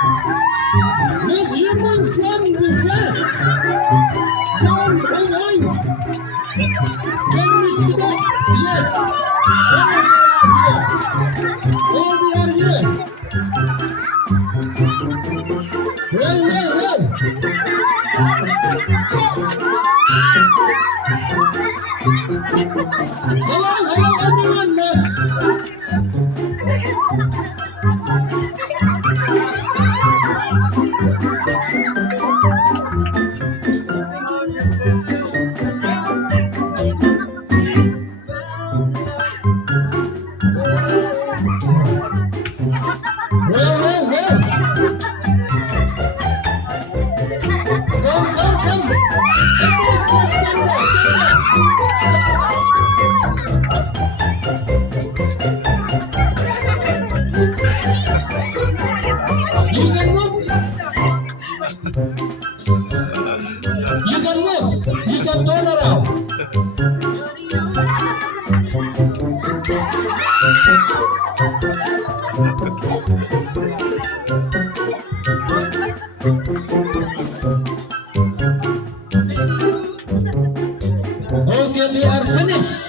Yes, you move from the flesh. Down, on. Then we select, yes. There we are here. Well. Hello, everyone, yes. You can turn around. Okay, they are finished.